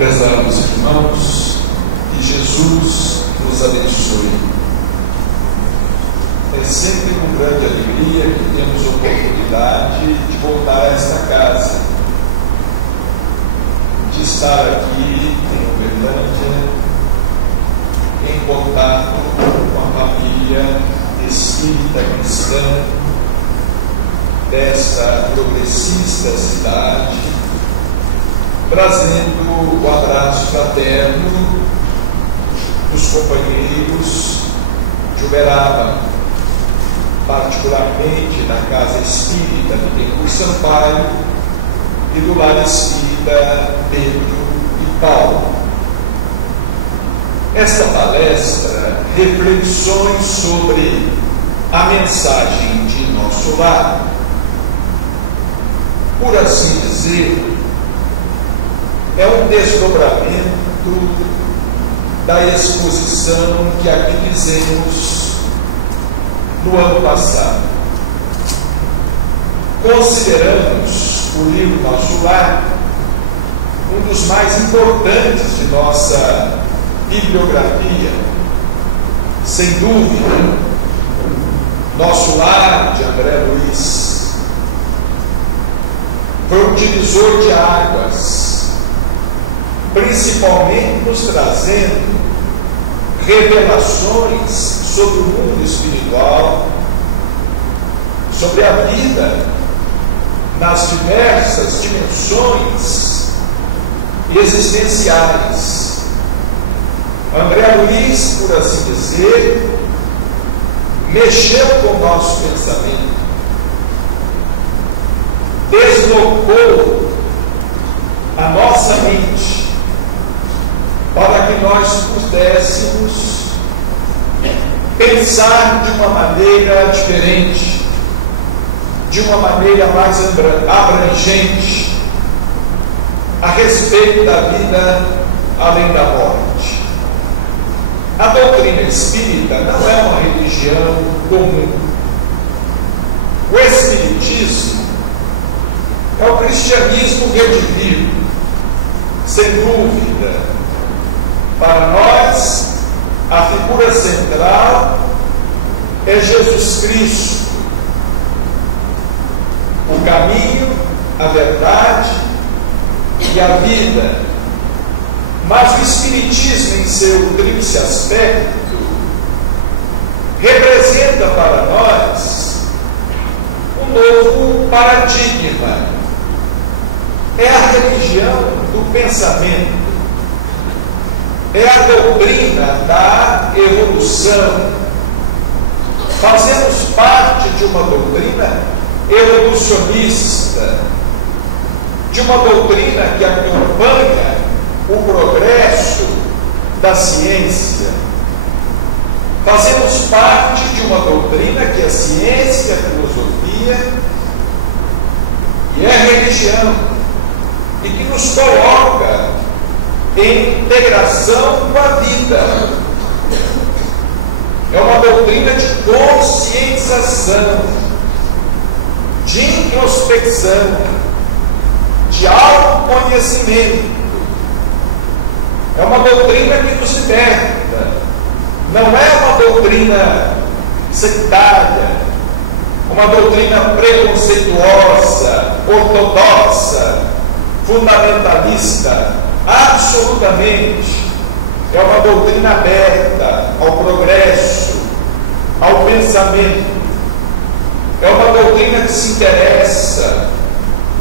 Prezados irmãos, que Jesus nos abençoe. É sempre com grande alegria que temos oportunidade de voltar a esta casa, de estar aqui em Uberlândia, em contato com a família espírita cristã desta progressista cidade, trazendo o abraço fraterno dos companheiros de Uberaba, particularmente na Casa Espírita de Bittencourt Sampaio e do Lar Espírita Pedro e Paulo. Esta palestra, reflexões sobre a mensagem de nosso lar, por assim dizer, é um desdobramento da exposição que aqui fizemos no ano passado. Consideramos o livro Nosso Lar um dos mais importantes de nossa bibliografia, sem dúvida. Nosso Lar, de André Luiz, foi um divisor de águas, principalmente nos trazendo revelações sobre o mundo espiritual, sobre a vida nas diversas dimensões existenciais. André Luiz, por assim dizer, mexeu com o nosso pensamento, deslocou a nossa mente para que nós pudéssemos pensar de uma maneira diferente, de uma maneira mais abrangente a respeito da vida além da morte. A doutrina espírita não é uma religião comum. O espiritismo é o cristianismo redivivo, sem dúvida. Para nós, a figura central é Jesus Cristo, o caminho, a verdade e a vida. Mas o Espiritismo, em seu tríplice aspecto, representa para nós um novo paradigma. É a religião do pensamento, é a doutrina da evolução. Fazemos parte de uma doutrina evolucionista, de uma doutrina que acompanha o progresso da ciência. Fazemos parte de uma doutrina que é ciência, filosofia e é religião, e que nos coloca em integração com a vida. É uma doutrina de conscientização, de introspecção, de autoconhecimento. É uma doutrina que nos liberta. Não é uma doutrina sectária, uma doutrina preconceituosa, ortodoxa, fundamentalista. Absolutamente. É uma doutrina aberta ao progresso, ao pensamento. É uma doutrina que se interessa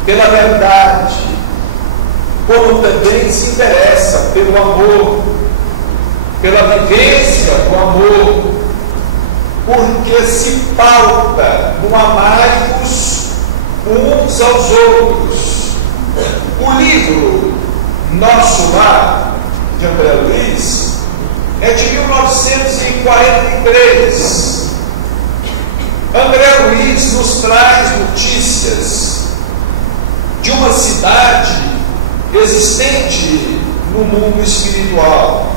pela verdade, como também se interessa pelo amor, pela vivência do amor, porque se pauta no amai-vos uns aos outros. O livro Nosso Lar, de André Luiz, é de 1943. André Luiz nos traz notícias de uma cidade existente no mundo espiritual.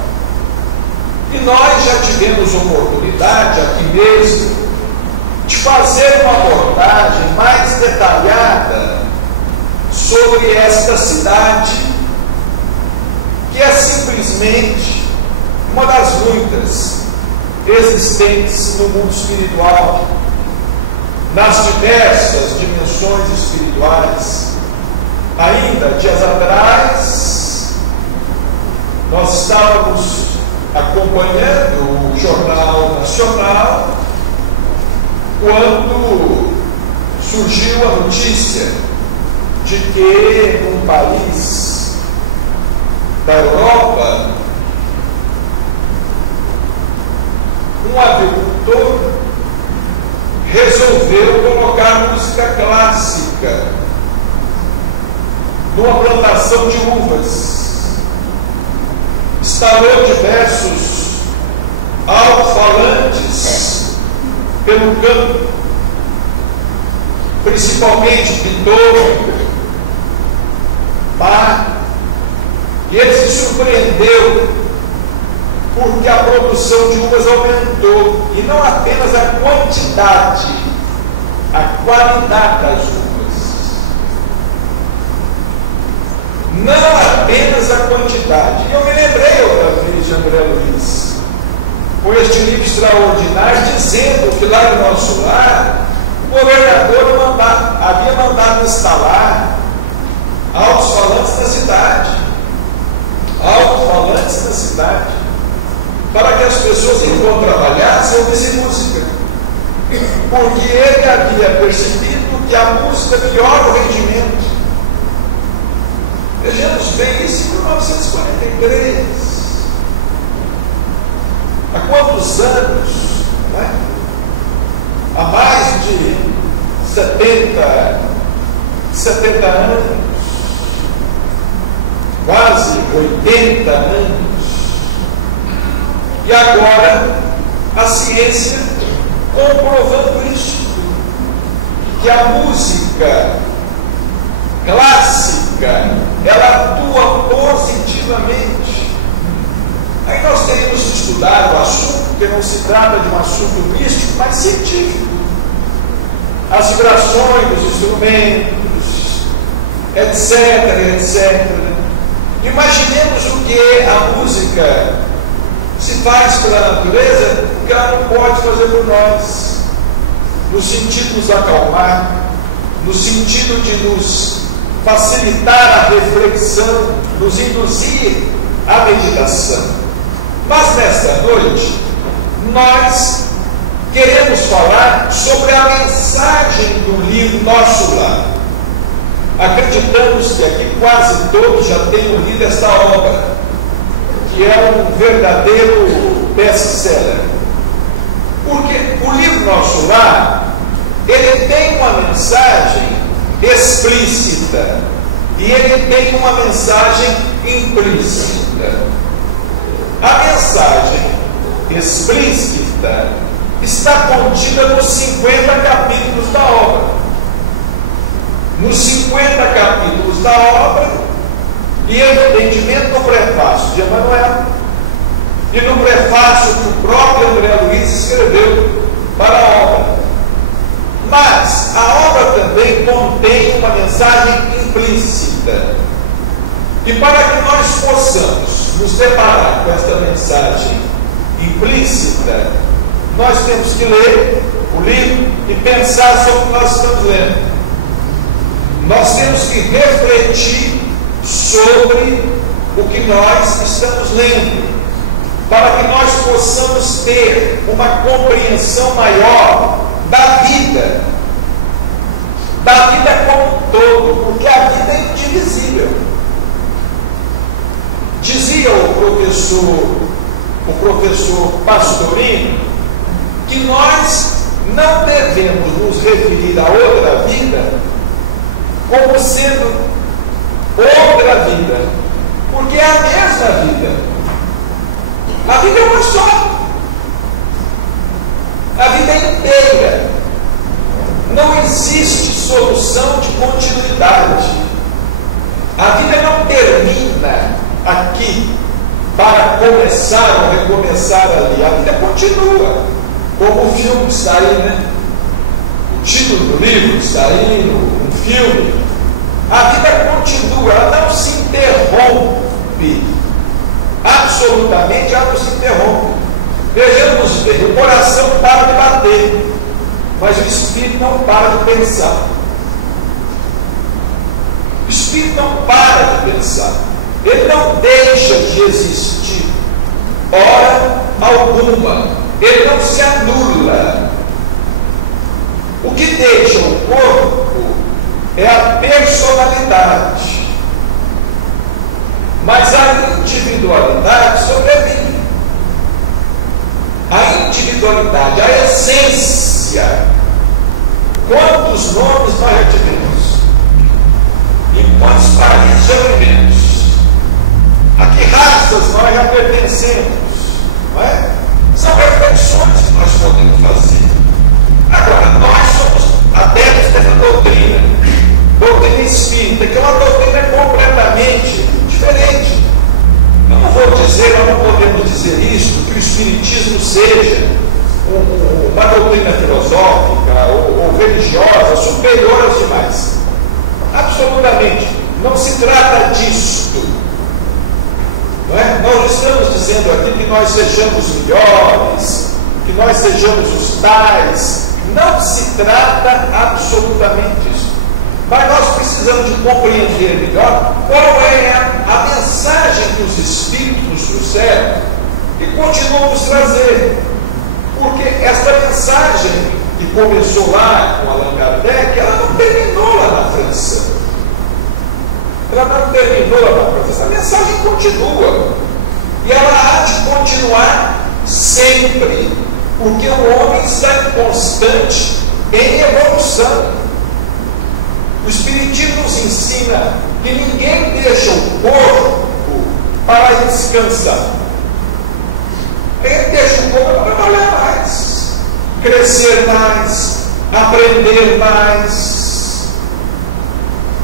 E nós já tivemos oportunidade aqui mesmo de fazer uma abordagem mais detalhada sobre esta cidade simplesmente uma das muitas existentes no mundo espiritual, nas diversas dimensões espirituais. Ainda dias atrás, nós estávamos acompanhando o Jornal Nacional quando surgiu a notícia de que um país da Europa, um agricultor resolveu colocar música clássica numa plantação de uvas. Instalou diversos alto-falantes pelo campo, principalmente Piton, Bar, e ele se surpreendeu porque a produção de uvas aumentou, e não apenas a quantidade, a qualidade das uvas. Não apenas a quantidade. E eu me lembrei outra vez de André Luiz, com este livro extraordinário, dizendo que lá no nosso lar, o governador havia mandado instalar alto-falantes na cidade. Alto-falantes na cidade. Para que as pessoas, enquanto trabalhassem, ouvissem música. Porque ele havia percebido que a música piora o rendimento. Vejamos bem isso em 1943. Há quantos anos? Né? Há mais de 70 anos, quase 80 anos. E agora a ciência comprovando isso, que a música clássica ela atua positivamente. Aí nós teríamos que estudar o assunto, porque não se trata de um assunto místico, mas científico. As vibrações dos instrumentos, etc, etc. Imaginemos o que a música se faz pela natureza, o que ela não pode fazer por nós, no sentido de nos acalmar, no sentido de nos facilitar a reflexão, nos induzir à meditação. Mas nesta noite, nós queremos falar sobre a mensagem do livro Nosso Lar. Acreditamos que aqui quase todos já tenham lido esta obra, que é um verdadeiro best-seller. Porque o livro Nosso Lar, ele tem uma mensagem explícita e ele tem uma mensagem implícita. A mensagem explícita está contida nos 50 capítulos da obra. Nos 50 capítulos da obra, e evidentemente no prefácio de Emmanuel, e no prefácio que o próprio André Luiz escreveu para a obra. Mas a obra também contém uma mensagem implícita. E para que nós possamos nos deparar com esta mensagem implícita, nós temos que ler o livro e pensar sobre o que nós estamos lendo. Nós temos que refletir sobre o que nós estamos lendo, para que nós possamos ter uma compreensão maior da vida como um todo, porque a vida é indivisível. Dizia o professor Pastorino que nós não devemos nos referir a outra vida como sendo outra vida, porque é a mesma vida. A vida é uma só. A vida é inteira. Não existe solução de continuidade. A vida não termina aqui para começar ou recomeçar ali. A vida continua. Como o filme que está aí, né? O título do livro que está aí, um filme. A vida continua, ela não se interrompe absolutamente absolutamente, ela não se interrompe. Vejamos bem, o coração para de bater, mas o espírito não para de pensar. O espírito não para de pensar. Ele não deixa de existir hora alguma. Ele não se anula. O que deixa o corpo é a personalidade, mas a individualidade sobrevive. A individualidade, a essência. Quantos nomes nós já tivemos? Em quantos países já vivemos? A que raças nós já pertencemos? Não é? São reflexões que nós podemos fazer. Agora, nós somos adeptos dessa doutrina espírita, que é uma doutrina completamente diferente. Eu não vou dizer, nós não podemos dizer isso, que o espiritismo seja uma doutrina filosófica ou religiosa superior aos demais. Absolutamente. Não se trata disto. Não é? Nós não estamos dizendo aqui que nós sejamos melhores, que nós sejamos os tais. Não se trata absolutamente disso. Mas nós precisamos de compreender melhor qual é a mensagem que os Espíritos nos trouxeram e continuam nos trazer. Porque esta mensagem que começou lá com Allan Kardec, ela não terminou lá na França. Ela não terminou lá na França. Essa mensagem continua. E ela há de continuar sempre. Porque o homem está constante em evolução. O Espiritismo nos ensina que ninguém deixa o corpo para descansar. Ele deixa o corpo para trabalhar mais, crescer mais, aprender mais.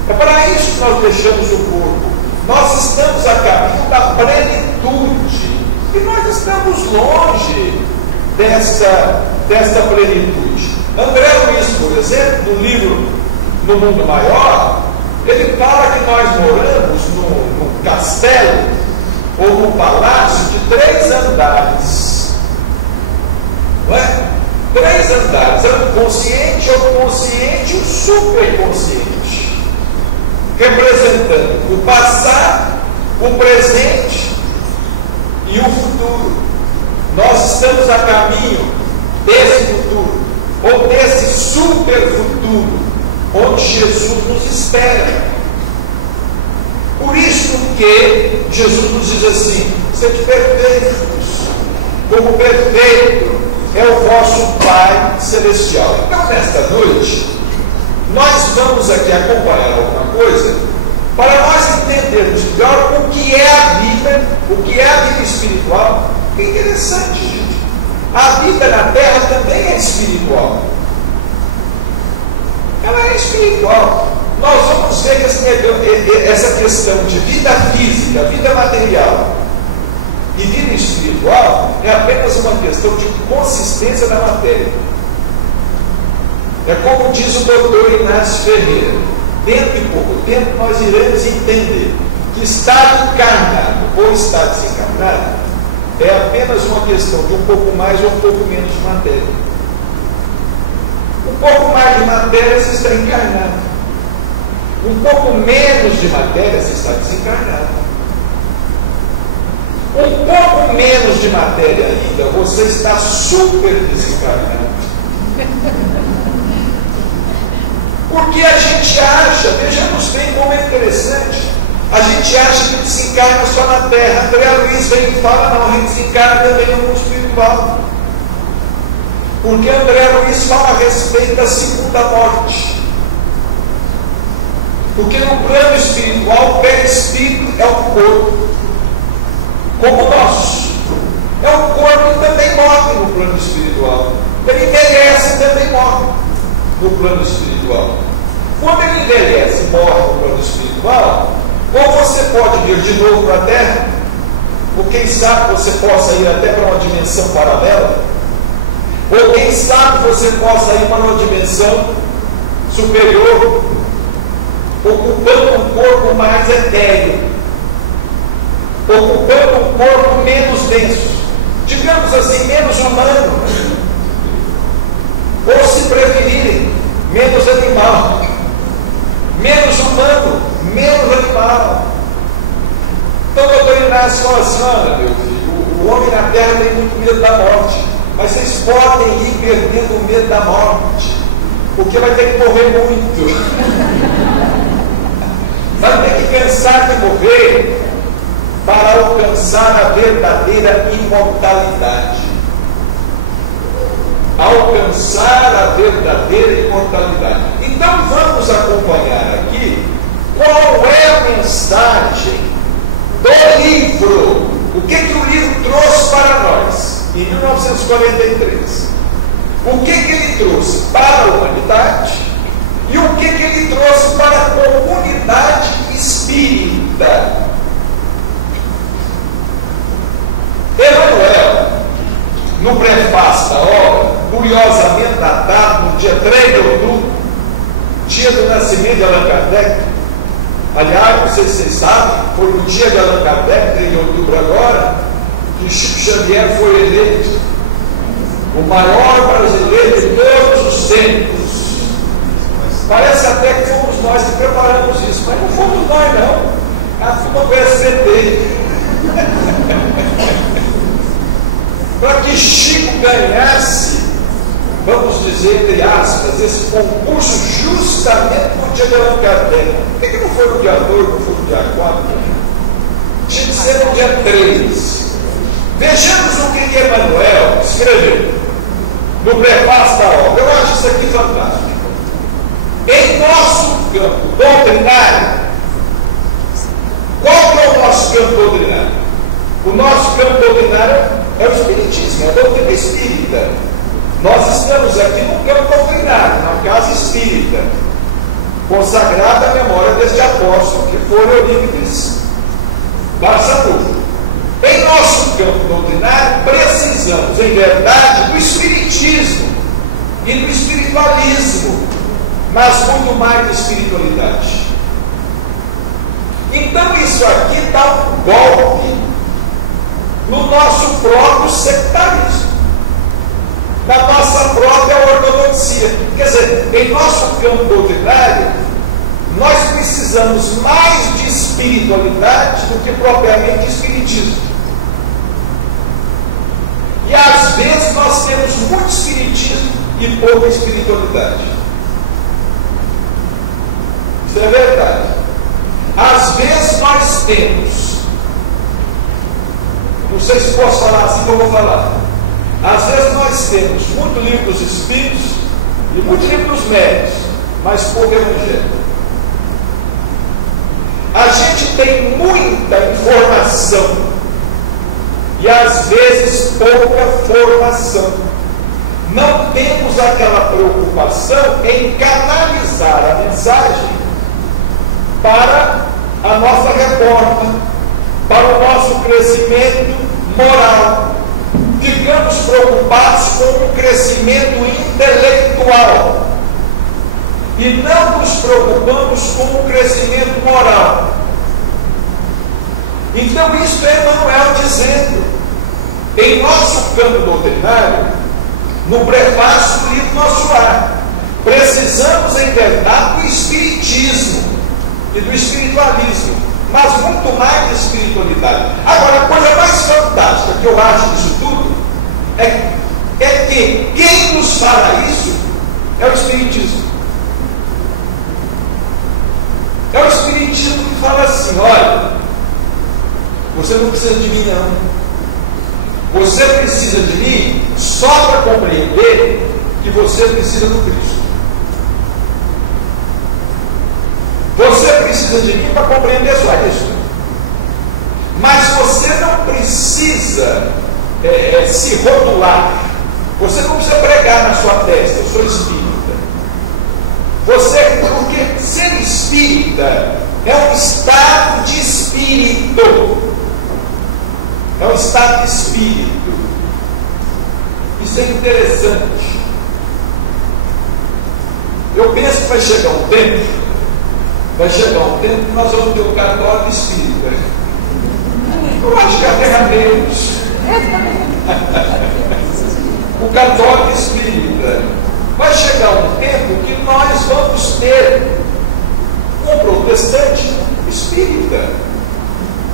É para isso que nós deixamos o corpo. Nós estamos a caminho da plenitude. E nós estamos longe desta plenitude. André Luiz, por exemplo, no livro No Mundo Maior, ele fala que nós moramos num castelo ou num palácio de 3 andares. Não é? 3 andares. É o consciente, o consciente e o superconsciente. Representando o passado, o presente e o futuro. Nós estamos a caminho desse futuro, ou desse super futuro, onde Jesus nos espera. Por isso que Jesus nos diz assim: sede perfeitos, como perfeito é o vosso Pai Celestial. Então, nesta noite, nós vamos aqui acompanhar alguma coisa para nós entendermos melhor o que é a vida, o que é a vida espiritual. Que interessante, gente. A vida na Terra também é espiritual. Ela é espiritual. Nós vamos ver que essa questão de vida física, vida material e vida espiritual é apenas uma questão de consistência da matéria. É como diz o doutor Inácio Ferreira: dentro de pouco tempo nós iremos entender que estar encarnado ou estar desencarnado é apenas uma questão de um pouco mais ou um pouco menos de matéria. Um pouco mais de matéria se está encarnado. Um pouco menos de matéria se está desencarnado. Um pouco menos de matéria ainda, você está super desencarnado. Porque a gente acha, vejamos bem como é interessante, a gente acha que desencarna só na Terra. André Luiz vem e fala: não, a gente desencarna também no mundo espiritual. Porque André Luiz fala a respeito da segunda morte. Porque no plano espiritual, o perispírito é o corpo, como o nosso. É o corpo que também morre no plano espiritual. Ele envelhece e também morre no plano espiritual. Quando ele envelhece e morre no plano espiritual, ou você pode vir de novo para a Terra, ou quem sabe você possa ir até para uma dimensão paralela, ou quem sabe você possa ir para uma dimensão superior, ocupando um corpo mais etéreo. ocupando um corpo menos denso, digamos assim, menos humano, ou se preferirem, menos animal, menos humano, menos animal. Então o doutor Inácio fala assim: olha, meu filho, o homem na terra tem muito medo da morte, mas vocês podem ir perdendo o medo da morte, porque vai ter que morrer muito. Vai ter que cansar de morrer para alcançar a verdadeira imortalidade. Alcançar a verdadeira imortalidade. Então vamos acompanhar aqui qual é a mensagem do livro. O que o livro trouxe para nós em 1943? O que ele trouxe para a humanidade? E o que ele trouxe para a comunidade espírita? Emmanuel, no prefácio da obra, curiosamente datado no dia 3 de outubro, dia do nascimento de Allan Kardec. Aliás, não sei se vocês sabem, foi no dia de Allan Kardec, 3 de outubro agora, que Chico Xavier foi eleito o maior brasileiro de todos os tempos. Parece até que fomos nós que preparamos isso, mas não fomos nós, não. A turma do SCT. Para que Chico ganhasse, vamos dizer, entre aspas, esse concurso justamente no dia de Allan Kardec. Por que não foi no dia 2, não foi no dia 4? Tinha que ser no dia 3. Vejamos o que Emmanuel escreveu no prefácio da obra. Eu acho isso aqui fantástico. Em nosso campo doutrinário, qual que é o nosso campo doutrinário? O nosso campo doutrinário é o Espiritismo, é a doutrina espírita. Nós estamos aqui no campo doutrinário, na casa espírita, consagrada à memória deste apóstolo, que foi Eurípides Barçanufo. Em nosso campo doutrinário, precisamos, em verdade, do Espiritismo e do espiritualismo, mas muito mais de espiritualidade. Então isso aqui dá um golpe no nosso próprio sectarismo, na nossa própria ortodoxia. Quer dizer, em nosso campo doutrinário, nós precisamos mais de espiritualidade do que propriamente de espiritismo. E às vezes nós temos muito espiritismo e pouca espiritualidade. Isso é verdade. Às vezes nós temos, não sei se posso falar assim que eu vou falar, às vezes nós temos muito livro dos espíritos e muito livro dos médios, mas pouco evangelho. A gente tem muita informação e às vezes pouca formação. Não temos aquela preocupação em canalizar a mensagem para a nossa reforma, para o nosso crescimento moral. Ficamos preocupados com o crescimento intelectual e não nos preocupamos com o crescimento moral. Então isso é Emmanuel dizendo em nosso campo doutrinário, no prefácio do livro Nosso Lar. Precisamos em verdade do espiritismo e do espiritualismo, mas muito mais de espiritualidade. Agora, a coisa mais fantástica que eu acho disso tudo é que quem nos fala isso é o espiritismo. É o espiritismo que fala assim: olha, você não precisa de mim, não. Você precisa de mim só para compreender que você precisa do Cristo. Você precisa de mim para compreender só isso. Mas você não precisa se rotular. Você não precisa pregar na sua testa: eu sou espírita. Porque ser espírita é um estado de espírito. É um estado de espírito. Isso é interessante. Eu penso que vai chegar um tempo que nós vamos ter um cartório espírita.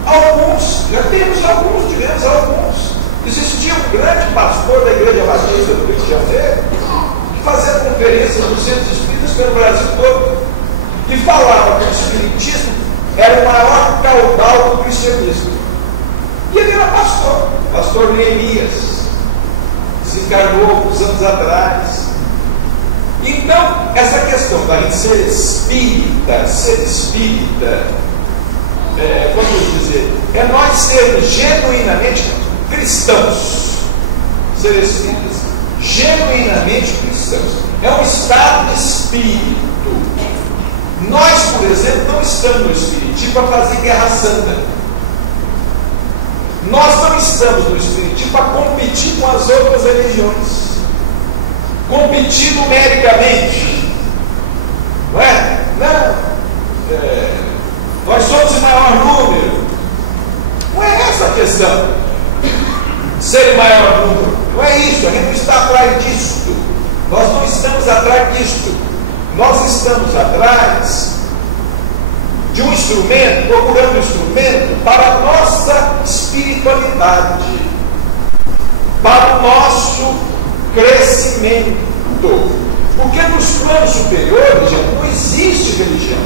Alguns, já tivemos alguns. Existia um grande pastor da Igreja Batista do Rio de Janeiro que fazia conferências nos centros espíritas pelo Brasil todo e falava que o espiritismo era o maior caudal do cristianismo. E ele era pastor Neemias, desencarnou alguns anos atrás. Então, essa questão da gente ser espírita, vamos dizer, é nós sermos genuinamente cristãos. Ser espíritas, genuinamente cristãos. É um estado de espírito. Nós, por exemplo, não estamos no espiritismo para fazer guerra santa. Nós não estamos no espiritismo para competir com as outras religiões. Competir numericamente. Não é? Não. Nós somos em maior número. Não é essa a questão. Ser em maior número. Não é isso. A gente não está atrás disto. Nós não estamos atrás disto. Nós estamos atrás de um instrumento, procurando um instrumento para a nossa espiritualidade, para o nosso crescimento. Porque nos planos superiores não existe religião.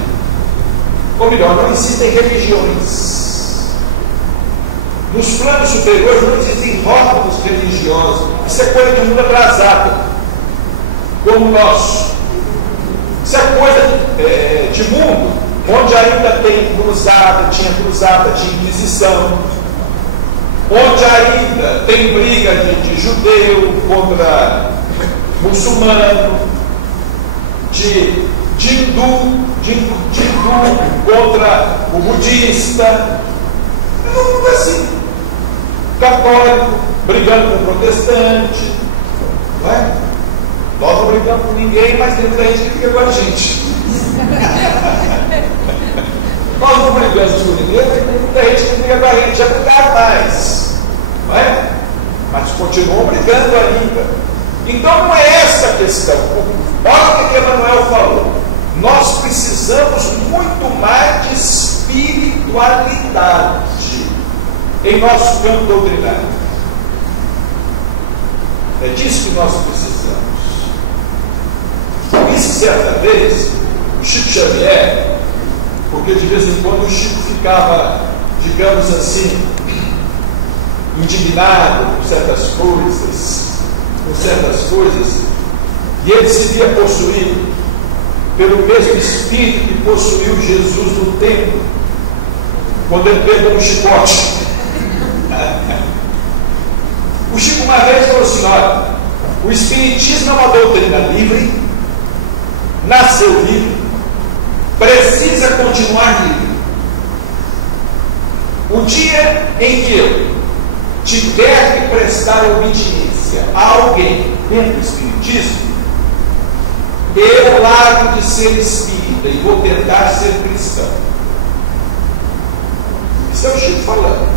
Ou melhor, não existem religiões. Nos planos superiores não existem rótulos religiosos. Isso é coisa de mundo atrasado, como o nosso. Isso é coisa de mundo onde ainda tem cruzada, tinha Inquisição, onde ainda tem briga de judeu contra muçulmano, de hindu contra o budista. É um mundo assim, católico brigando com o protestante, não é? Nós não brigamos com ninguém, mas tem muita gente que fica com a gente. Nós não brigamos com ninguém, mas tem muita gente que fica com a gente, já brigaram mais, não é? Mas continuam brigando ainda. Então não é essa a questão. Olha o que Emmanuel falou. Nós precisamos muito mais de espiritualidade em nosso campo doutrinário. É disso que nós precisamos. Por isso, certa vez, o Chico Xavier, porque de vez em quando o Chico ficava, digamos assim, indignado com certas coisas, e ele se via possuído pelo mesmo espírito que possuiu Jesus no templo, quando ele pegou um chicote. O Chico uma vez falou assim: olha, o espiritismo é uma doutrina livre, nasceu livre, precisa continuar livre. O dia em que eu tiver que prestar obediência a alguém dentro do espiritismo, eu largo de ser espírita e vou tentar ser cristão. Isso é o Chico falando.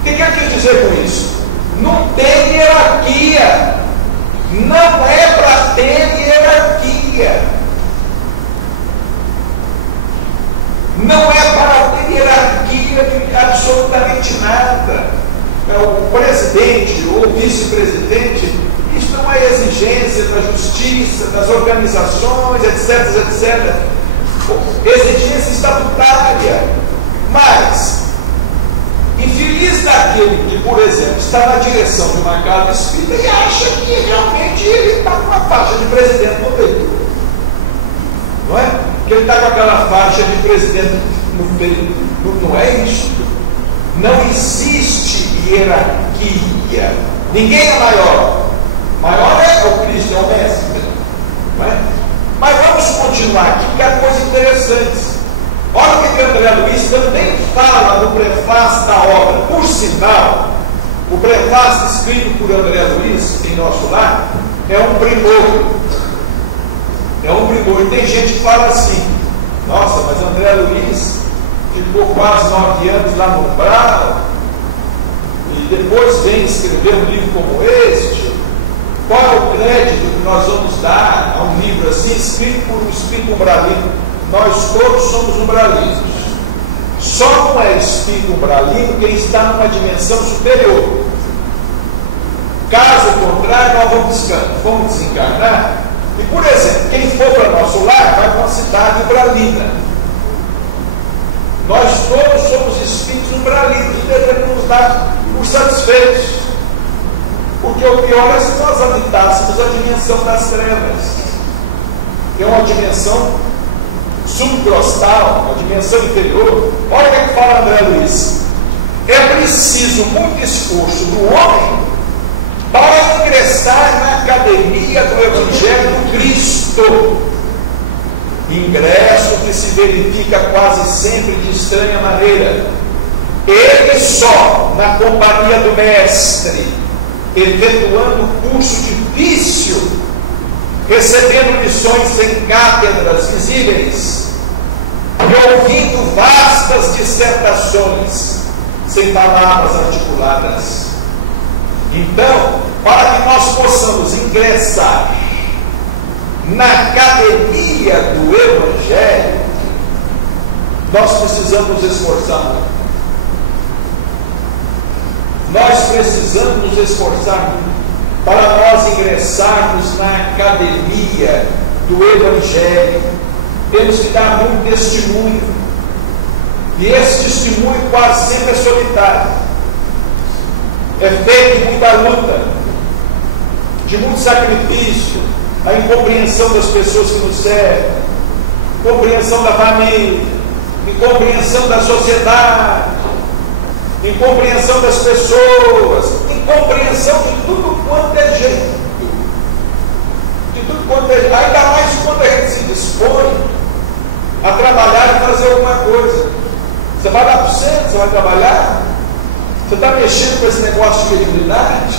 O que quer dizer com isso? Não tem hierarquia. Não é para ter hierarquia. Não é para ter hierarquia de absolutamente nada. O presidente ou vice-presidente, isso não é exigência da justiça, das organizações, etc. Exigência estatutária. Mas infeliz daquele que, por exemplo, está na direção de uma casa espírita e acha que realmente ele está com uma faixa de presidente no peito. Não é? Que ele está com aquela faixa de presidente no peito. Não é isso. Não existe hierarquia. Ninguém é maior. Maior é o Cristo, é o Mestre. Não é? Mas vamos continuar aqui, que é coisa interessante. Olha o que André Luiz também fala no prefácio da obra. Por sinal, o prefácio escrito por André Luiz em nosso lar é um primor. É um primor. E tem gente que fala assim: nossa, mas André Luiz ficou quase 9 anos lá no umbral e depois vem escrever um livro como este. Qual é o crédito que nós vamos dar a um livro assim, escrito por um espírito umbralino? Nós todos somos umbralinos. Só não é espírito umbralino quem está numa dimensão superior. Caso contrário, nós vamos desencarnar. E, por exemplo, quem for para nosso lar vai para uma cidade umbralina. Nós todos somos espíritos umbralinos e devemos nos dar por satisfeitos. Porque o pior é se nós habitássemos a dimensão das trevas, que é uma dimensão subcrostal, uma dimensão inferior. Olha o que fala André Luiz. É preciso muito esforço do homem para ingressar na academia do Evangelho do Cristo. Ingresso que se verifica quase sempre de estranha maneira. Ele só, na companhia do Mestre, efetuando curso difícil, recebendo lições em cátedras visíveis e ouvindo vastas dissertações sem palavras articuladas. Então, para que nós possamos ingressar na academia do Evangelho, nós precisamos nos esforçar muito. Nós precisamos nos esforçar muito para nós ingressarmos na academia do Evangelho. Temos que dar muito testemunho. E esse testemunho quase sempre é solitário. É feito de muita luta, de muito sacrifício, a incompreensão das pessoas que nos servem, compreensão da família, incompreensão da sociedade, incompreensão das pessoas, incompreensão de tudo quanto é jeito. De tudo quanto é jeito. Ainda mais quando a gente se dispõe a trabalhar e fazer alguma coisa. Você vai lá para o centro, você vai trabalhar, você está mexendo com esse negócio de mediunidade,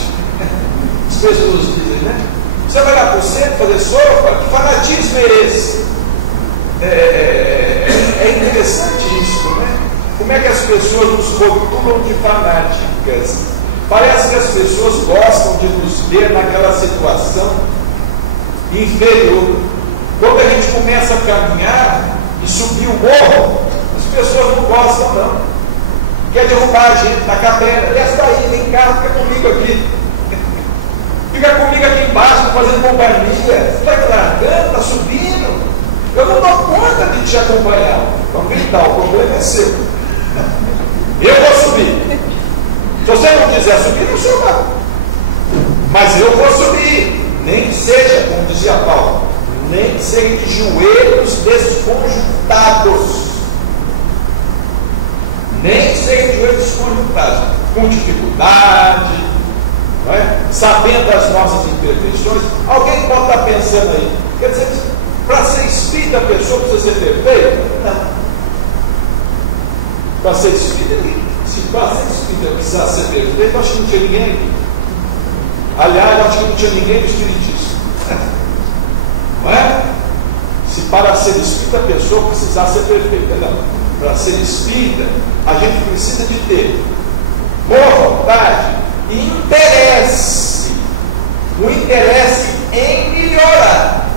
as pessoas dizem, né? Você vai lá para o centro fazer sopa, que fanatismo é esse? É interessante isso, né? Como é que as pessoas nos rotulam de fanáticas? Parece que as pessoas gostam de nos ver naquela situação inferior. Quando a gente começa a caminhar e subir o morro, as pessoas não gostam, não. Quer derrubar a gente na caverna. Desce daí, vem cá, fica comigo aqui. Fica comigo aqui embaixo, fazendo companhia. Você está me largando, está subindo. Eu não dou conta de te acompanhar. Vamos gritar, o problema é seu. Eu vou subir. Se você não quiser subir, não suba. Mas eu vou subir. Nem que seja, como dizia Paulo, nem que seja de joelhos desconjuntados. Nem que seja de joelhos desconjuntados. Com dificuldade, não é? Sabendo as nossas imperfeições. Alguém pode estar pensando aí, quer dizer, para ser espírita a pessoa precisa ser perfeita? Não. Para ser espírita, se para ser espírita precisar ser perfeito, eu acho que não tinha ninguém aqui. Aliás, eu acho que não tinha ninguém do espiritismo. Não é? Se para ser espírita a pessoa precisar ser perfeita, não. Para ser espírita, a gente precisa de ter boa vontade e interesse. O interesse em melhorar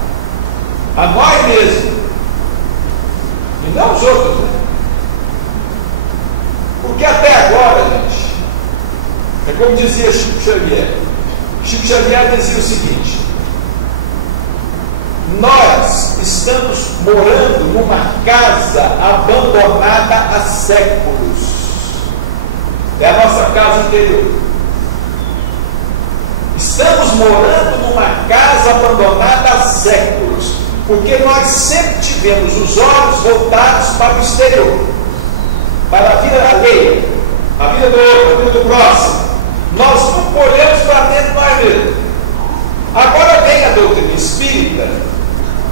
a nós mesmos e não os outros, né? Porque até agora, gente, é como dizia Chico Xavier. Chico Xavier dizia o seguinte: nós estamos morando numa casa abandonada há séculos. É a nossa casa interior. Estamos morando numa casa abandonada há séculos, porque nós sempre tivemos os olhos voltados para o exterior, para a vida alheia, a vida do outro, a vida do próximo. Nós nunca olhamos para dentro de nós mesmos. Agora vem a doutrina espírita,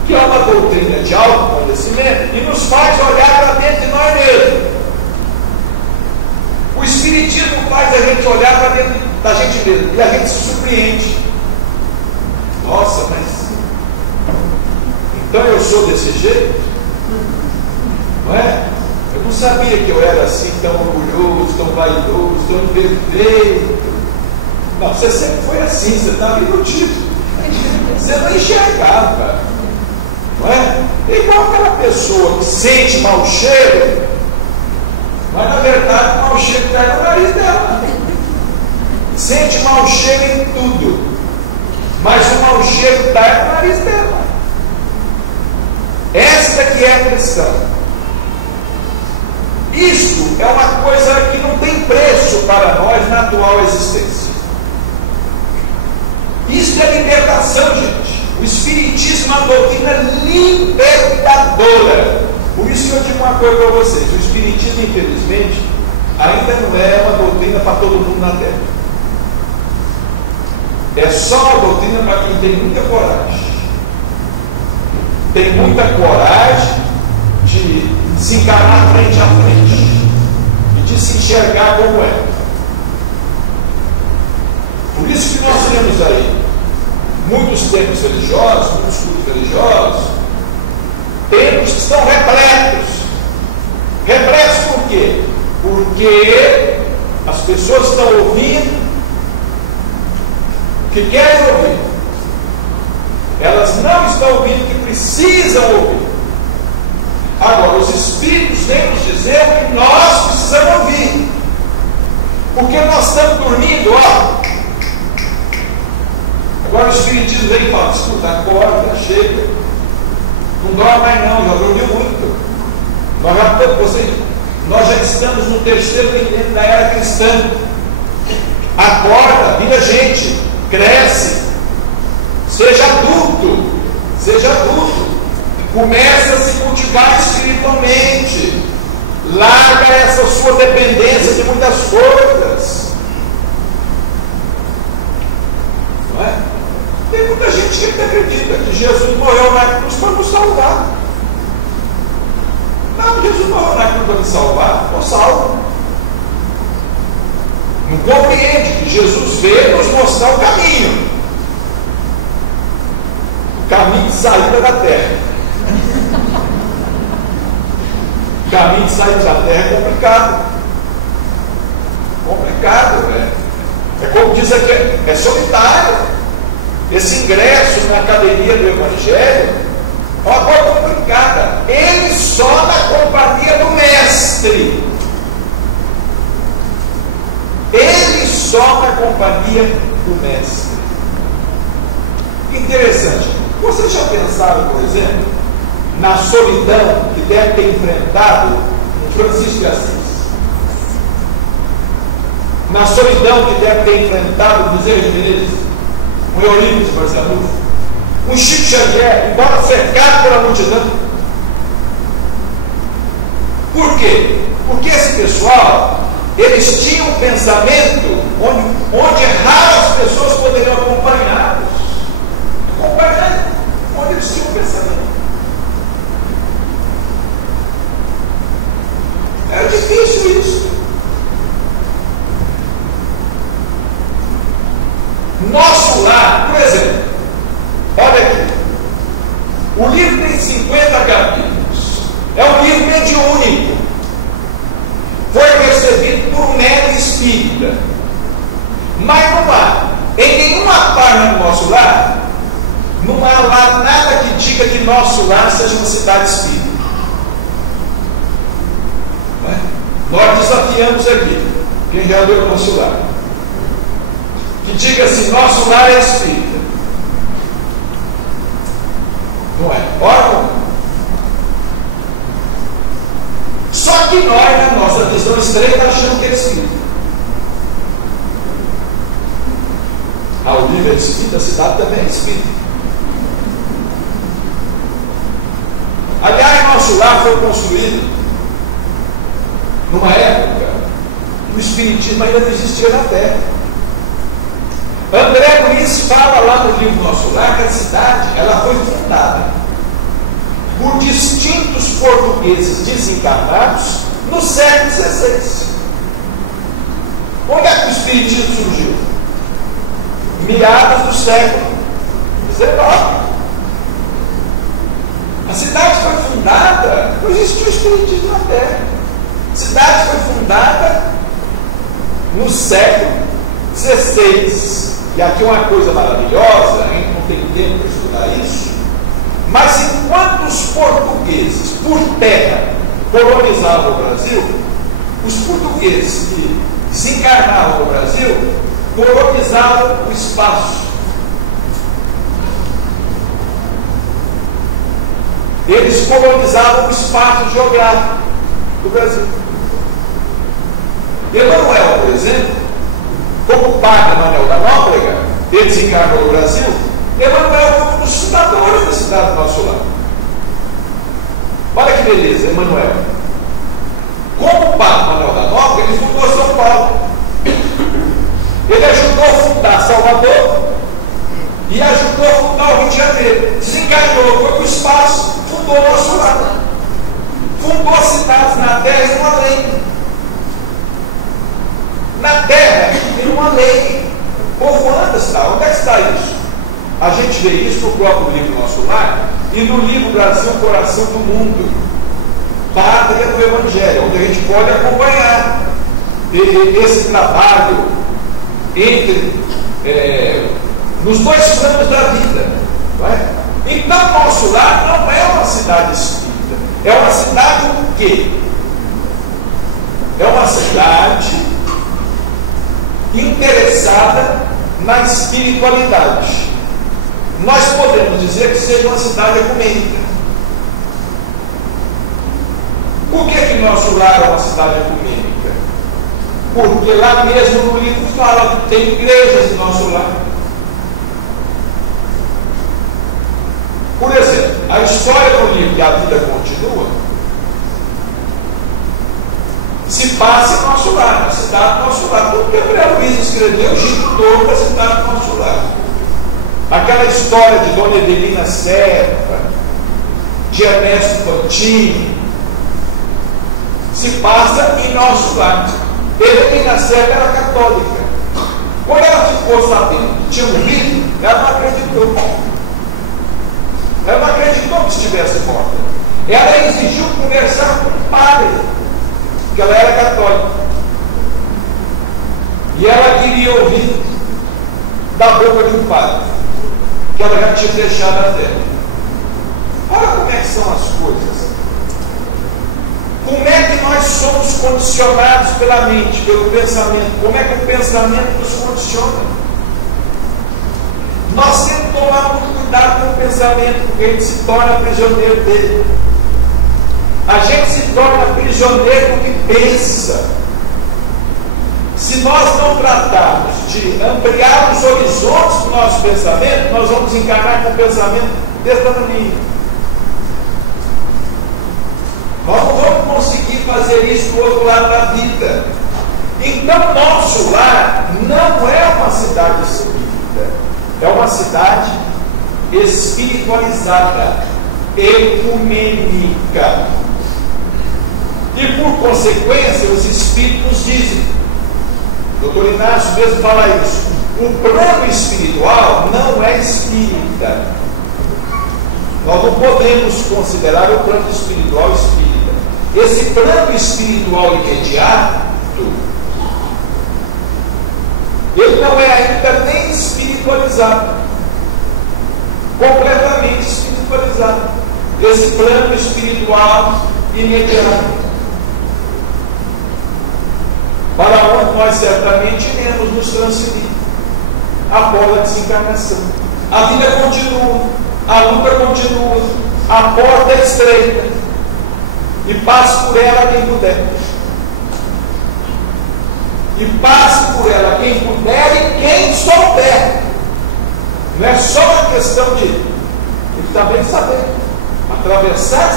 que é uma doutrina de autoconhecimento, e nos faz olhar para dentro de nós mesmos. O Espiritismo faz a gente olhar para dentro da gente mesmo, e a gente se surpreende. Nossa, mas então eu sou desse jeito? Não é? Eu não sabia que eu era assim, tão orgulhoso, tão vaidoso, tão imperfeito. Não, você sempre foi assim, você estava iludido. Você não enxergava. Não é? É igual aquela pessoa que sente mau cheiro Mas na verdade o mau cheiro está no nariz dela. Sente mau cheiro em tudo, mas o mau cheiro está no nariz dela. Esta que é a questão. Isto é uma coisa que não tem preço para nós na atual existência. Isto é libertação, gente. O Espiritismo é uma doutrina libertadora. Por isso que eu digo uma coisa para vocês: o Espiritismo, infelizmente, ainda não é uma doutrina para todo mundo na Terra. É só uma doutrina para quem tem muita coragem. Tem muita coragem de se encarar frente a frente e de se enxergar como é. Por isso que nós temos aí muitos templos religiosos, muitos cultos religiosos, templos que estão repletos. Repletos por quê? Porque as pessoas estão ouvindo o que querem ouvir. Elas não estão ouvindo o que precisam ouvir. Agora, os Espíritos vêm nos dizer que nós precisamos ouvir. Porque nós estamos dormindo, ó. Agora o Espiritismo vem e fala: escuta, acorda, chega. Não dorme mais não, já dormiu muito. Nós já estamos no terceiro milênio da era cristã. Acorda, vira gente, cresce, seja adulto, começa a se cultivar espiritualmente, larga essa sua dependência de muitas coisas. Não é? Tem muita gente que acredita que Jesus morreu na cruz para nos salvar. Não, Jesus morreu na cruz para me salvar, eu salvo. Não compreende que Jesus veio nos mostrar o caminho. O caminho de saída da terra. O caminho de saída da terra é complicado. Complicado, né? É como diz aqui, é solitário. Esse ingresso na academia do Evangelho é uma coisa complicada. Ele só na companhia do Mestre. Ele só na companhia do Mestre. Interessante. Vocês já pensaram, por exemplo, na solidão que deve ter enfrentado o Francisco de Assis? Na solidão que deve ter enfrentado o Bezerra de Menezes, o Eurípides Barçanufo, o Chico Xavier, embora cercado pela multidão. Por quê? Porque esse pessoal, eles tinham um pensamento onde raras pessoas poderiam acompanhá-los. Onde eles tinham um pensamento. Era difícil isso. Nosso lar, por exemplo, olha aqui, o livro tem 50 capítulos, é um livro mediúnico, foi recebido por um médium espírita, mas não há, em nenhuma página do nosso lar, não há lá nada que diga que nosso lar seja uma cidade espírita. Não é? Nós desafiamos aqui, quem já leu o nosso lar, que diga assim: nosso lar é espírita. Não é? Órgão. Só que nós, na nossa visão estreita, achamos que é espírita. O livro é espírita, a cidade também é espírita. Aliás, nosso lar foi construído numa época que o espiritismo ainda não existia na Terra. André Luiz fala lá no livro Nosso Lar que a cidade ela foi fundada por distintos portugueses desencarnados no século XVI. Onde é que o espiritismo surgiu? Meados do século XIX. A cidade foi fundada, não existia o espiritismo na Terra. A cidade foi fundada no século XVI. E aqui uma coisa maravilhosa, a gente não tem tempo para estudar isso, mas enquanto os portugueses, por terra, colonizavam o Brasil, Os portugueses que desencarnavam no Brasil colonizavam o espaço. Eles colonizavam o espaço geográfico do Brasil. Emanuel, por exemplo, como padre Manuel da Nóbrega, ele desencarnou no Brasil. Emanuel foi um dos fundadores da cidade do nosso lar. Olha que beleza, Emanuel. Como padre Manuel da Nóbrega, ele fundou São Paulo. Ele ajudou a fundar Salvador e ajudou a fundar o Rio de Janeiro. Desencarnou, foi para o espaço, fundou o nosso lar. Fundou cidades na terra e no além. Na terra tem uma lei povoando a cidade. Onde é que está isso? A gente vê isso no próprio livro Nosso Lar e no livro Brasil, Coração do Mundo, Pátria do Evangelho, onde a gente pode acompanhar esse trabalho nos dois planos da vida. Não é? Então, Nosso Lar não é uma cidade espírita, é uma cidade o quê? É uma cidade interessada na espiritualidade. Nós podemos dizer que seja uma cidade ecumênica. Por que Nosso Lar é uma cidade ecumênica? Porque lá mesmo no livro fala que tem igrejas em Nosso Lar. Por exemplo, a história do livro que a vida continua se passa em Nosso Lar, na cidade do Nosso Lar. Porque André Luiz escreveu Chico todo para a cidade do Nosso Lar. Aquela história de Dona Evelina Serpa, de Ernesto Fantini, se passa em Nosso Lar. Evelina Serpa era católica. Quando ela ficou sabendo que tinha morrido, ela não acreditou. Ela não acreditou que estivesse morta. Ela exigiu conversar com o padre, porque ela era católica. E ela queria ouvir da boca de um padre, que ela já tinha deixado a terra. Olha como é que são as coisas. Como é que nós somos condicionados pela mente, pelo pensamento? Como é que o pensamento nos condiciona? Nós temos que tomar muito cuidado com o pensamento, porque a gente se torna prisioneiro dele. A gente se torna prisioneiro do que pensa. Se nós não tratarmos de ampliar os horizontes do nosso pensamento, nós vamos encarar com um pensamento desse tamanho. Nós não vamos conseguir fazer isso do outro lado da vida. Então, Nosso Lar não é uma cidade espírita, é uma cidade espiritualizada, ecumênica. E por consequência, os espíritos dizem, Dr. Inácio mesmo fala isso, o plano espiritual não é espírita. Nós não podemos considerar o plano espiritual espírita. Esse plano espiritual imediato, ele não é ainda nem espiritualizado, completamente espiritualizado. Esse plano espiritual imediato, para onde nós certamente iremos nos transferir após a desencarnação. A vida continua, a luta continua, a porta é estreita, e passe por ela quem puder. E passe por ela quem puder e quem souber. Não é só uma questão de também saber atravessar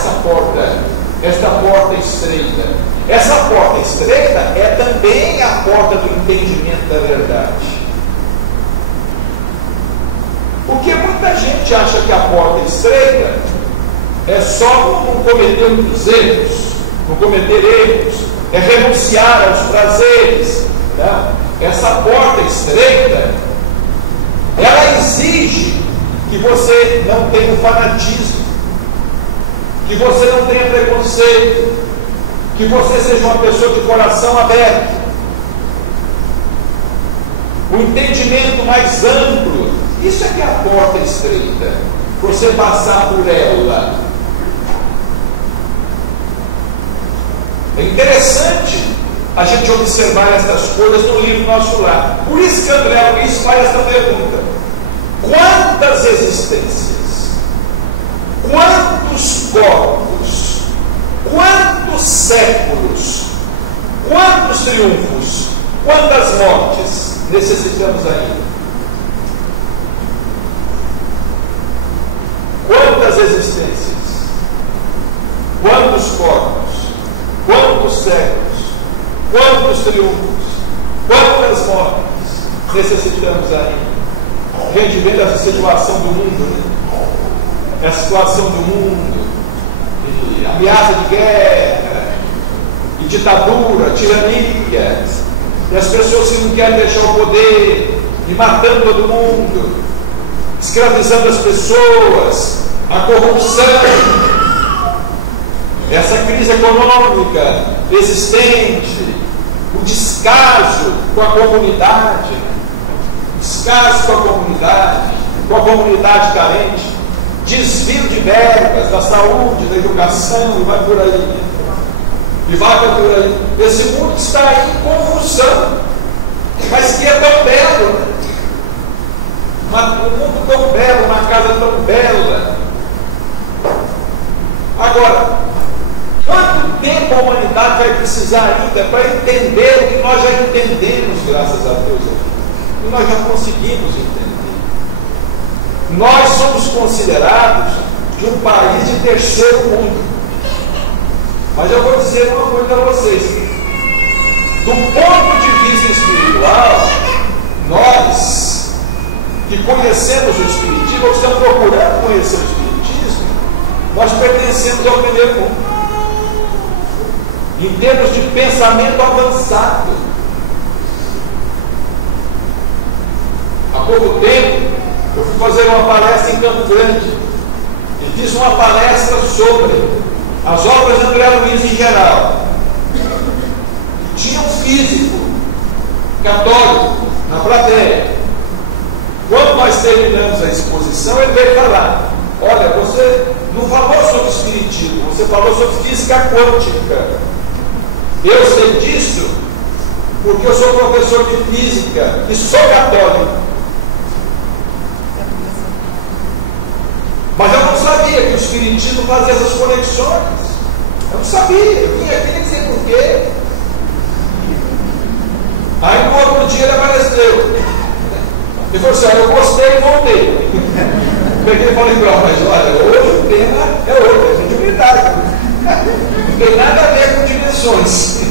esta porta estreita. Essa porta estreita é também a porta do entendimento da verdade. Porque muita gente acha que a porta estreita é só não cometer muitos erros, não cometer erros, é renunciar aos prazeres. Né? Essa porta estreita, ela exige que você não tenha o fanatismo, que você não tenha preconceito, que você seja uma pessoa de coração aberto, o entendimento mais amplo. Isso é que é a porta estreita, você passar por ela. É interessante a gente observar estas coisas no livro Nosso Lar. Por isso que André Luiz faz esta pergunta: quantas existências, quantos corpos, quantos séculos, quantos triunfos, quantas mortes necessitamos ainda? Quantas existências, quantos corpos, quantos séculos, quantos triunfos, quantas mortes necessitamos ainda? Gente, vendo essa situação do mundo, né? Essa situação do mundo, e ameaça de guerra, e ditadura, tirania, e as pessoas que não querem deixar o poder, e matando todo mundo, escravizando as pessoas, a corrupção, essa crise econômica existente, o descaso com a comunidade, com a comunidade carente, desvio de verbas da saúde, da educação, e vai por aí. Esse mundo está aí em confusão, mas que é tão belo, né? Um mundo tão belo, uma casa tão bela. Agora, quanto tempo a humanidade vai precisar ainda para entender o que nós já entendemos, graças a Deus, e nós já conseguimos entender? Nós somos considerados de um país de terceiro mundo. Mas eu vou dizer uma coisa a vocês: do ponto de vista espiritual, nós que conhecemos o Espiritismo, ou estamos procurando conhecer o Espiritismo, nós pertencemos ao primeiro mundo, em termos de pensamento avançado. Há pouco tempo, eu fui fazer uma palestra em Campo Grande, e fiz uma palestra sobre as obras de André Luiz em geral. Tinha um físico católico na plateia. Quando nós terminamos a exposição, ele veio falar: olha, você não falou sobre espiritismo, você falou sobre física quântica. Eu sei disso porque eu sou professor de física e sou católico. Mas eu não sabia que o espiritismo fazia essas conexões. Eu não sabia, eu vim aqui nem dizer por quê. Aí no outro dia ele apareceu. Ele falou assim: eu gostei e voltei. Peguei e falei: mas olha, hoje o tema é outro, é mediunidade. Não tem nada a ver com dimensões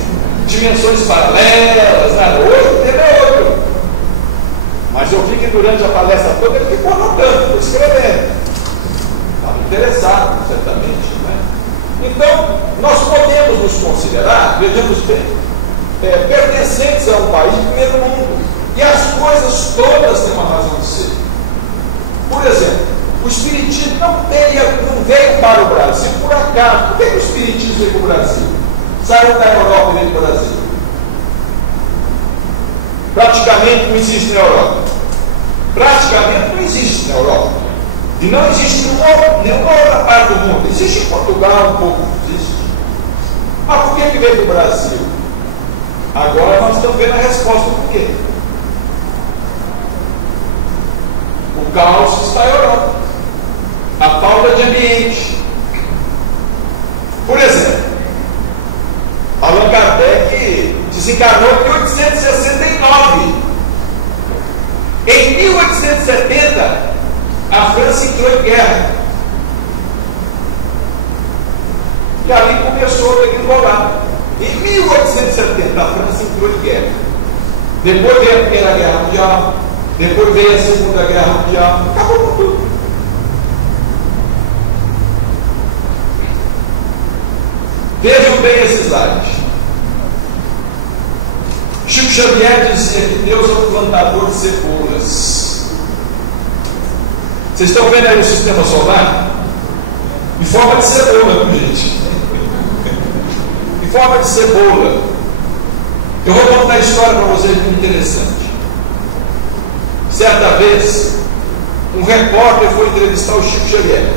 paralelas, nada. Hoje o tema é outro. Mas eu vi que durante a palestra toda ele ficou anotando, escrevendo. Estava interessado, certamente, né? Então, nós podemos nos considerar, vejamos bem, pertencentes a um país de primeiro mundo. E as coisas todas têm uma razão de ser. Por exemplo, o Espiritismo não veio para o Brasil por acaso. Por que o Espiritismo veio para o Brasil? Saiu da Europa e veio para o Brasil. Praticamente não existe na Europa. Praticamente não existe na Europa. E não existe nenhuma outra parte do mundo. Existe em Portugal um pouco, existe. Mas por que veio para o Brasil? Agora nós estamos vendo a resposta do porquê. O caos está na Europa, a falta de ambiente. Por exemplo, Allan Kardec desencarnou em 1869. Em 1870, a França entrou em guerra. E ali começou a desenrolar. Em 1870, a França entrou em guerra. Depois veio a Primeira Guerra Mundial. Depois veio a Segunda Guerra Mundial, acabou com tudo. Vejam bem esse slide. Chico Xavier dizia que Deus é um plantador de cebolas. Vocês estão vendo aí o sistema solar? Em forma de cebola, gente. Em forma de cebola. Eu vou contar a história para vocês muito interessante. Certa vez, um repórter foi entrevistar o Chico Xavier,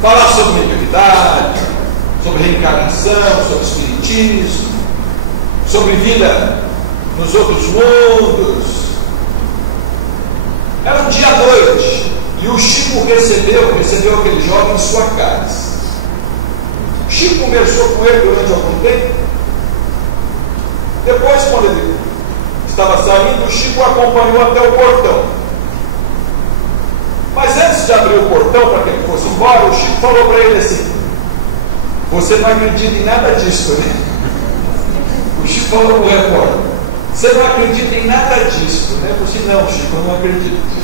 falar sobre mediunidade, sobre reencarnação, sobre espiritismo, sobre vida nos outros mundos. Era um dia à noite, e o Chico recebeu aquele jovem em sua casa. O Chico conversou com ele durante algum tempo. Depois, quando ele estava saindo, o Chico o acompanhou até o portão. Mas antes de abrir o portão para que ele fosse embora, o Chico falou para ele assim: você não acredita em nada disso, né? O Chico falou para o repórter: você não acredita em nada disso, né? Eu disse: não, Chico, eu não acredito.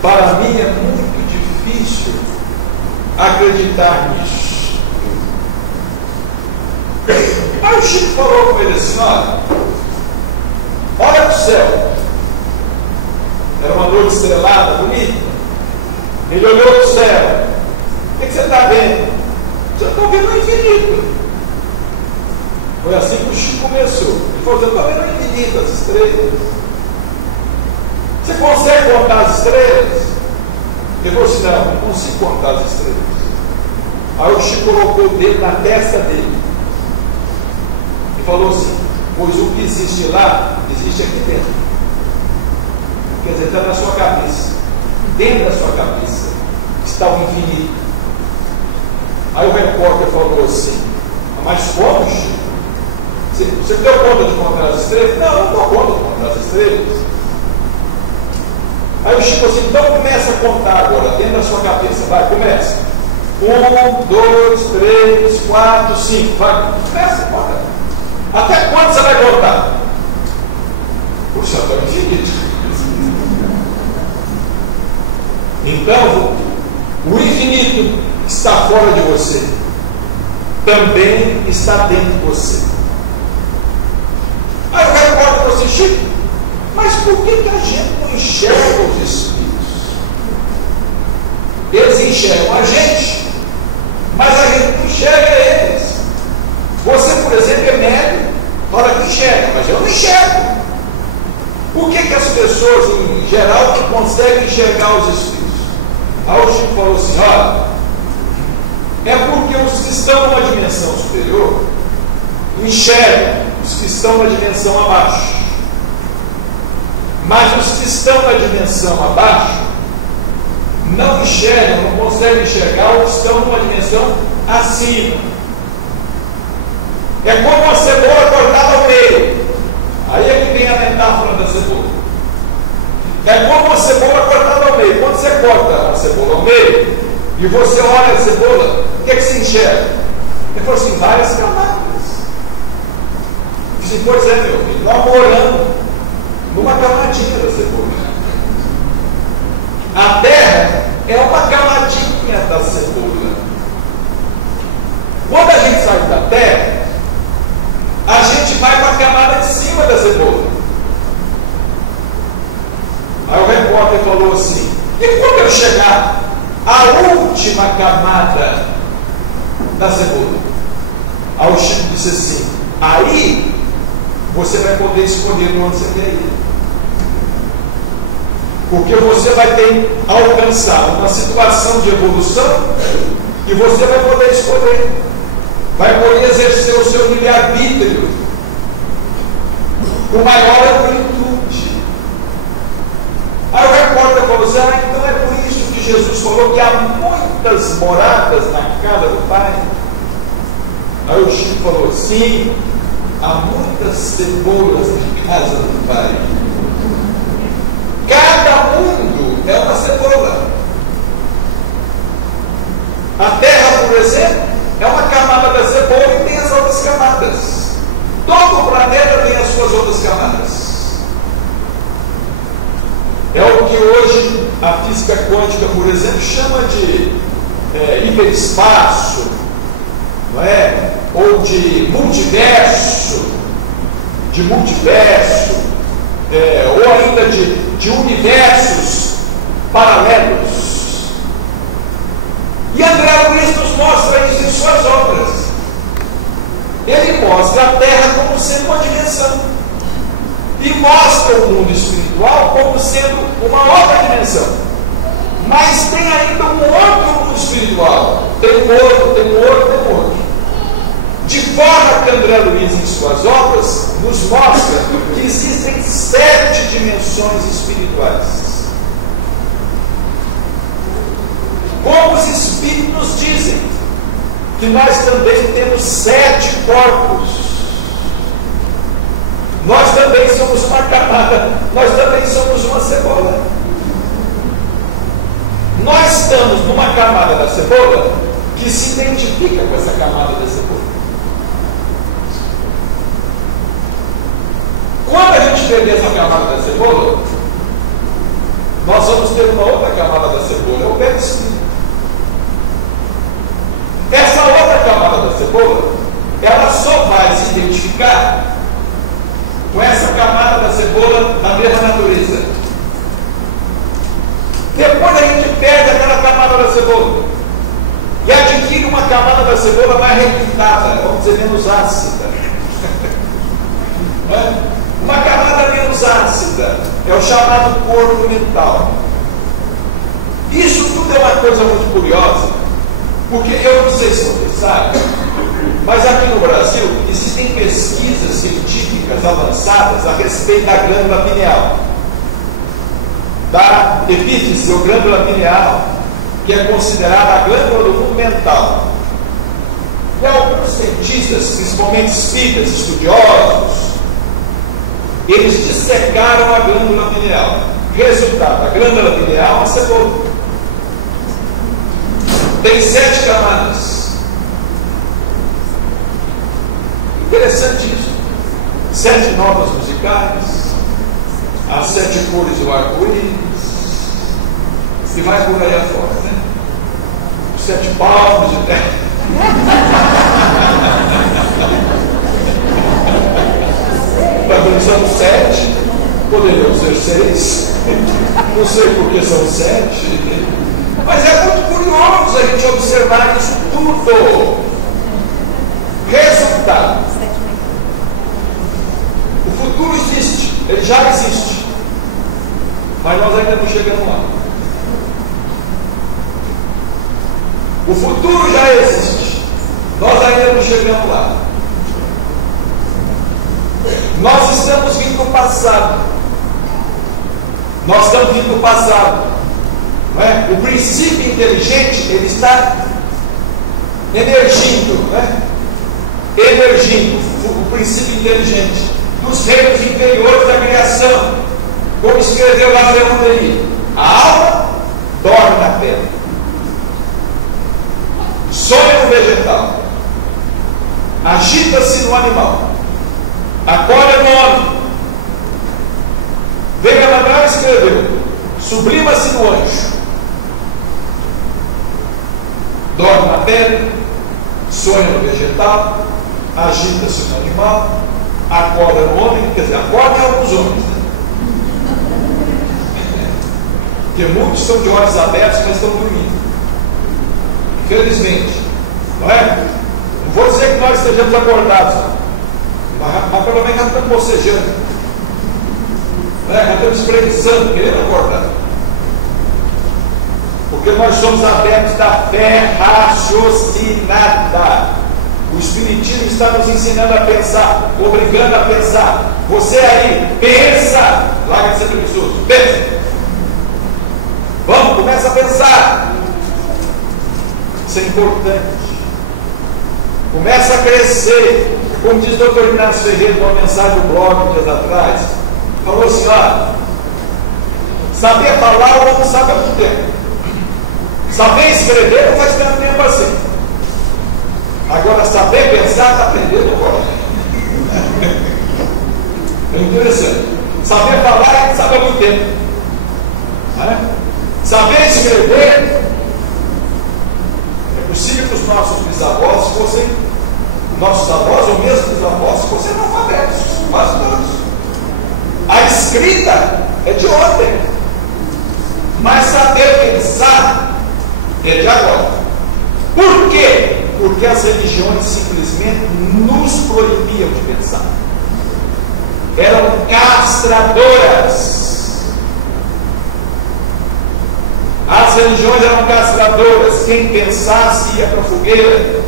Para mim é muito difícil acreditar nisso. Aí o Chico falou com ele assim: olha para o céu. Era uma noite estrelada, bonita. Ele olhou para o céu. O que você está vendo? Eu estou vendo o infinito. Foi assim que o Chico começou. Ele falou: eu estou vendo o infinito, as estrelas. Você consegue contar as estrelas? Ele falou assim: não consigo contar as estrelas. Aí o Chico colocou o dedo na testa dele e falou assim: pois o que existe lá, existe aqui dentro. Quer dizer, está na sua cabeça. Dentro da sua cabeça está o infinito. Aí o repórter falou assim: mas como, Chico? Você deu conta de contar as estrelas? Não, não dou conta de contar as estrelas. Aí o Chico assim: então começa a contar agora, dentro da sua cabeça. Vai, começa. 1, 2, 3, 4, 5. Vai, começa a contar. Até quando você vai contar? Puxa, está infinito. Então, o infinito está fora de você, também está dentro de você. Aí o repórter falou assim: Chico, mas por que a gente não enxerga os espíritos? Eles enxergam a gente, mas a gente não enxerga eles. Você, por exemplo, é médium, fala que enxerga, mas eu não enxergo. Por que as pessoas, em geral, não conseguem enxergar os espíritos? Aí o Chico falou assim: olha, é porque os que estão numa dimensão superior enxergam os que estão na dimensão abaixo. Mas os que estão na dimensão abaixo não enxergam, não conseguem enxergar os que estão numa dimensão acima. É como uma cebola cortada ao meio. Aí é que vem a metáfora da cebola. É como uma cebola cortada ao meio. Quando você corta a cebola ao meio e você olha a cebola, o que é que se enxerga? Ele falou assim: várias camadas. Eu disse: pois é, meu filho, nós moramos numa camadinha da cebola. A terra é uma camadinha da cebola. Quando a gente sai da terra, a gente vai para a camada de cima da cebola. Aí o repórter falou assim: e quando eu chegar à última camada da cebola? Aí o Chico disse assim: aí você vai poder escolher onde você quer ir. Porque você vai ter que alcançar uma situação de evolução e você vai poder escolher. Vai poder exercer o seu livre-arbítrio com maior amplitude. Aí o repórter falou assim: então é por isso que Jesus falou que há muitas moradas na casa do Pai. Aí o Chico falou: sim, há muitas cebolas na casa do Pai. Cada mundo é uma cebola. A Terra, por exemplo, é uma camada da cebola e tem as outras camadas. Todo o planeta tem as suas outras camadas. É o que hoje a física quântica, por exemplo, chama de hiperespaço, não é? Ou de multiverso, ou ainda de universos paralelos. E André Luiz nos mostra isso em suas obras. Ele mostra a Terra como sendo uma dimensão e mostra o mundo espiritual como sendo uma outra dimensão. Mas tem ainda um outro mundo espiritual. Tem um outro. De forma que André Luiz, em suas obras, nos mostra que existem 7 dimensões espirituais. Como os Espíritos nos dizem que nós também temos 7 corpos. Nós também somos uma camada, nós também somos uma cebola. Nós estamos numa camada da cebola que se identifica com essa camada da cebola. Quando a gente perder essa camada da cebola, nós vamos ter uma outra camada da cebola, é o perispírito. Essa outra camada da cebola, ela só vai se identificar com essa camada da cebola da mesma natureza. Depois a gente perde aquela camada da cebola e adquire uma camada da cebola mais refinada, vamos dizer, menos ácida. Uma camada menos ácida é o chamado corpo mental. Isso tudo é uma coisa muito curiosa, porque eu não sei se vocês sabem, mas aqui no Brasil existem pesquisas científicas avançadas a respeito da glândula pineal, da epífise ou glândula pineal, que é considerada a glândula do mundo mental. E alguns cientistas, principalmente espíritas, estudiosos, eles dissecaram a glândula pineal. Resultado, a glândula pineal é uma cebola. Tem 7 camadas. Interessante isso. 7 notas musicais, as 7 cores do arco-íris, e mais por aí afora, né? Os 7 palmos de terra. Nós somos 7, poderiam ser 6, não sei por que são 7, mas é muito curioso a gente observar isso tudo. Resultado: o futuro existe, ele já existe, mas nós ainda não chegamos lá. O futuro já existe, nós ainda não chegamos lá. Nós estamos vindo do passado. Nós estamos vindo do passado. Não é? O princípio inteligente, ele está emergindo, não é? Emergindo o princípio inteligente dos reinos inferiores da criação, como escreveu lá Leão Denis. A alma dorme na terra, sonha no vegetal, agita-se no animal, acorda no homem. Veiga Manuel escreveu: sublima-se no anjo, dorme na terra, sonha no vegetal, agita-se no animal, acorda no homem. Quer dizer, acorda em alguns homens, né? Porque muitos estão de olhos abertos, mas estão dormindo, infelizmente, não é? Não vou dizer que nós estejamos acordados, mas pelo menos nós estamos bocejando, nós estamos espreguiçando, querendo acordar, porque nós somos adeptos da fé raciocinada. O Espiritismo está nos ensinando a pensar, obrigando a pensar. Você aí, pensa, larga de ser preguiçoso, pensa, vamos, começa a pensar. Isso é importante. Começa a crescer. Como diz o Dr. Inácio Ferreira numa mensagem do blog dias atrás, falou assim: ó, saber falar ou não sabe há muito tempo, saber escrever não faz tanto tempo assim. Agora, saber pensar está aprendendo agora. É interessante. Saber falar a gente sabe há muito tempo, né? Saber escrever, é possível que os nossos bisavós fossem, nossos avós ou mesmo os avós fossem analfabetos, quase todos. A escrita é de ontem, mas saber pensar é de agora. Por quê? Porque as religiões simplesmente nos proibiam de pensar. Eram castradoras. As religiões eram castradoras, quem pensasse ia para a fogueira.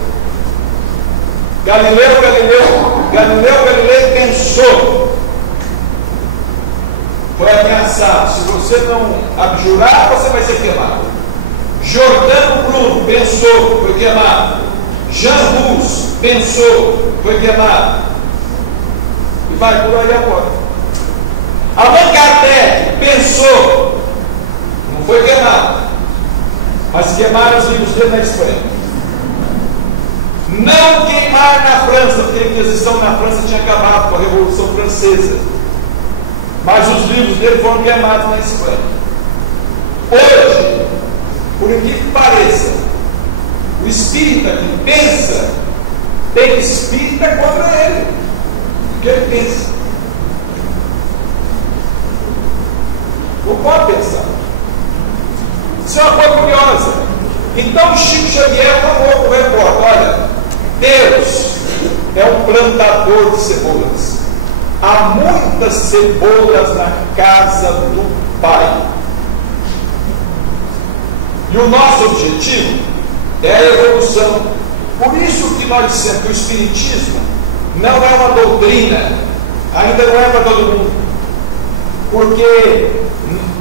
Galileu Galilei pensou, foi ameaçado: se você não abjurar, você vai ser queimado. Jordano Bruno pensou, foi queimado. Jean Hus pensou, foi queimado. E vai por aí agora. Allan Kardec pensou, não foi queimado, mas queimaram os livros dele na Espanha. Não queimar na França, porque a Inquisição na França tinha acabado com a Revolução Francesa, mas os livros dele foram queimados na Espanha. Hoje, por incrível que pareça, o espírita que pensa tem espírita contra ele, porque ele pensa. Ou pode pensar. Isso é uma coisa curiosa. Então Chico Xavier falou para o repórter: olha, Deus é um plantador de cebolas. Há muitas cebolas na casa do Pai. E o nosso objetivo é a evolução. Por isso que nós dissemos que o Espiritismo não é uma doutrina, ainda não é para todo mundo. Porque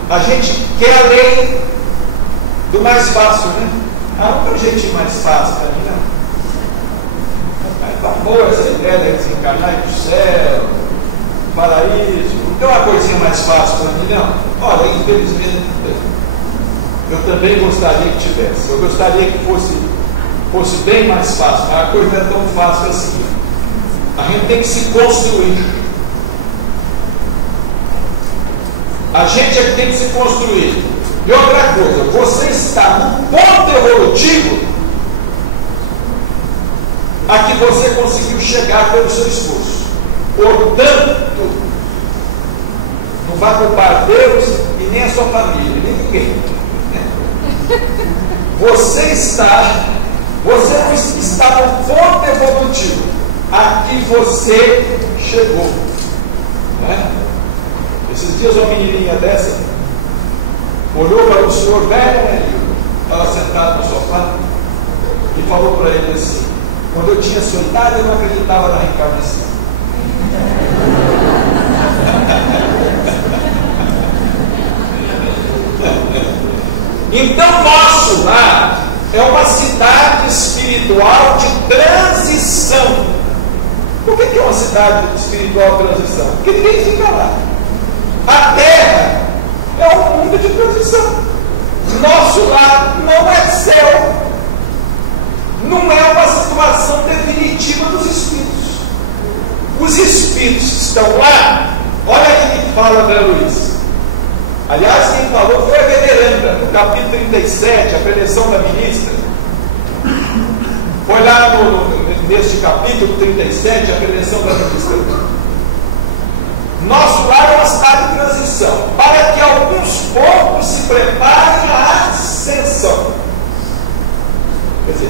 a gente quer a lei do mais fácil, né? Não tem um jeitinho mais fácil para mim, não. Está boa essa ideia de desencarnar e ir para o céu, paraíso. Não tem uma coisinha mais fácil para mim, não. Olha, infelizmente não tem. Eu também gostaria que tivesse. Eu gostaria que fosse bem mais fácil, mas a coisa não é tão fácil assim. A gente tem que se construir. A gente é que tem que se construir. E outra coisa, você está no ponto evolutivo a que você conseguiu chegar pelo seu esforço. Portanto, não vai culpar Deus e nem a sua família, nem ninguém. Você não está no ponto evolutivo a que você chegou. Né? Esses dias uma menininha dessa olhou para o senhor velho, estava sentado no sofá, e falou para ele assim: quando eu tinha sua idade, eu não acreditava na reencarnação. Então, nosso lar é uma cidade espiritual de transição. Por que é uma cidade espiritual de transição? Porque ninguém fica lá. A Terra é um mundo de transição. Nosso lar não é céu. Não é uma situação definitiva dos espíritos. Os espíritos estão lá. Olha aqui que fala André Luiz. Aliás, quem falou foi a veneranda, no capítulo 37, a preleção da ministra. Foi lá neste capítulo 37, a preleção da ministra. Nosso lar é uma cidade de transição, para que alguns poucos se preparem à ascensão. Quer dizer,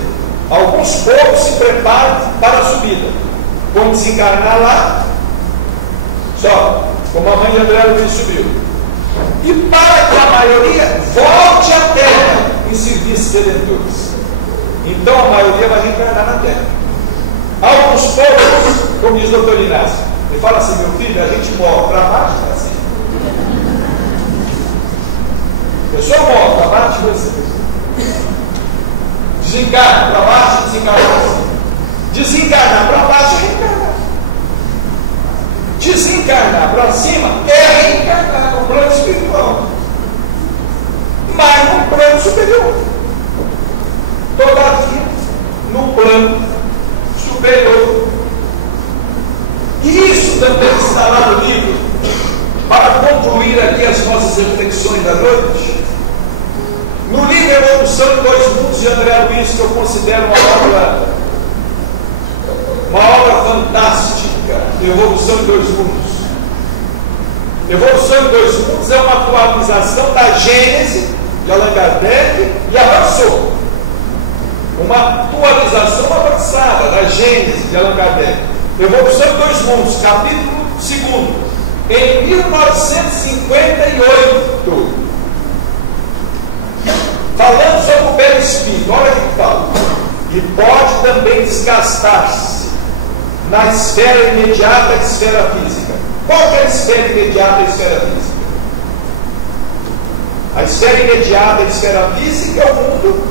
alguns poucos se preparem para a subida. Vão desencarnar lá, só como a mãe de André Luiz subiu. E para que a maioria volte à Terra em serviços redentores. Então a maioria vai reencarnar na Terra. Alguns poucos, como diz o doutor Inácio, ele fala assim: meu filho, a gente morre para baixo, é assim. A pessoa morre para baixo, você desencarna para baixo, desencarna assim. Desencarnar para baixo é reencarnar. Desencarnar para cima é reencarnar no plano espiritual, mas no plano superior. Todavia, no plano superior. E isso também está lá no livro, para concluir aqui as nossas reflexões da noite. No livro Evolução de Dois Mundos de André Luiz, que eu considero uma obra fantástica. Evolução de Dois Mundos. Evolução de Dois Mundos é uma atualização da Gênese de Allan Kardec e avançou. Uma atualização avançada da Gênese de Allan Kardec. Evolução de Dois Mundos, capítulo 2, em 1958. Falando sobre o perispírito, olha o que fala. E pode também desgastar-se na esfera imediata e esfera física. Qual que é a esfera imediata e a esfera física? A esfera imediata e a esfera física é o mundo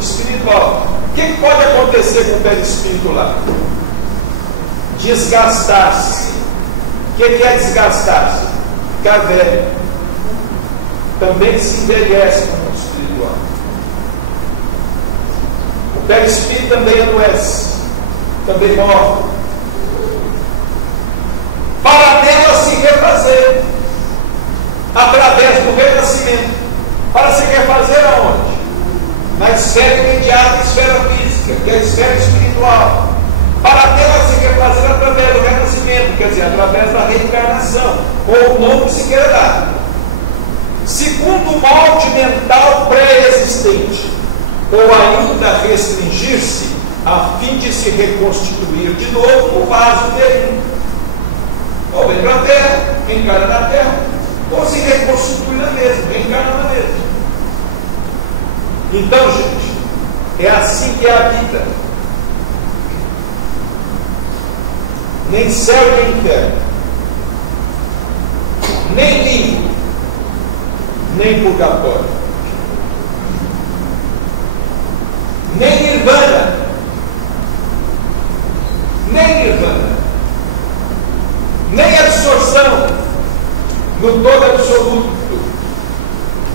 espiritual. O que pode acontecer com o perispírito lá? Desgastar-se. O que é desgastar-se? Ficar velho. Também se envelhece no mundo espiritual. O perispírito também adoece, também morre, para dela se refazer através do renascimento. Para se refazer aonde? Na esfera imediata e esfera física, que é a esfera espiritual. Para dela se refazer através do renascimento, quer dizer, através da reencarnação, ou o nome que se queira dar, segundo o molde mental pré-existente, ou ainda restringir-se a fim de se reconstituir de novo no vaso dele. Ou vem para a terra, reencarna na terra, ou se reconstitui na mesma, reencarna na mesma. Então, gente, é assim que é a vida. Nem céu nem inferno, nem limbo, nem purgatório, nem nirvana, nem absorção no todo absoluto.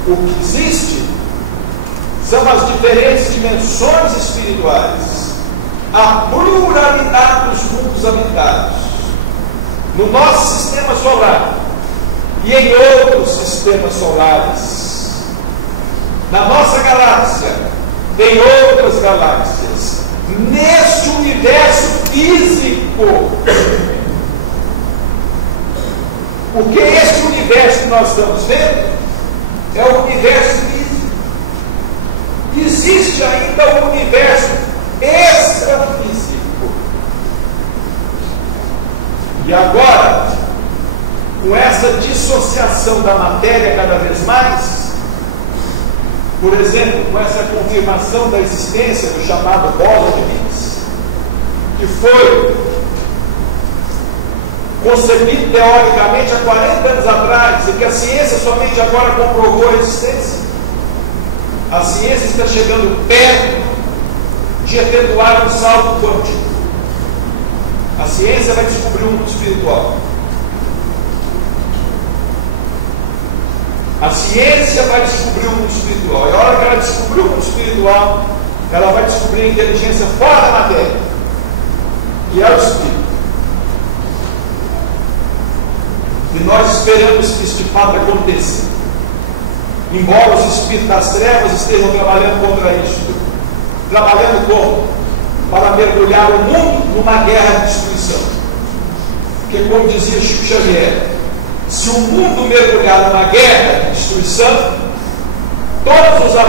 O que existe são as diferentes dimensões espirituais, a pluralidade dos mundos habitados no nosso sistema solar e em outros sistemas solares. Na nossa galáxia, tem outras galáxias. Neste universo físico, porque esse universo que nós estamos vendo é o universo físico. Existe ainda um universo extrafísico. E agora, com essa dissociação da matéria cada vez mais, por exemplo, com essa confirmação da existência do chamado bóson de Higgs, que foi concebido teoricamente há 40 anos atrás, e que a ciência somente agora comprovou a existência. A ciência está chegando perto de efetuar um salto quântico. A ciência vai descobrir o mundo espiritual. A ciência vai descobrir o mundo espiritual. E a hora que ela descobrir o mundo espiritual, ela vai descobrir a inteligência fora da matéria, que é o espírito. E nós esperamos que isso de fato aconteça, embora os espíritos das trevas estejam trabalhando contra isto. Trabalhando como? Para mergulhar o mundo numa guerra de destruição. Porque, como dizia Chico Xavier, se o mundo mergulhar numa guerra de destruição, todos os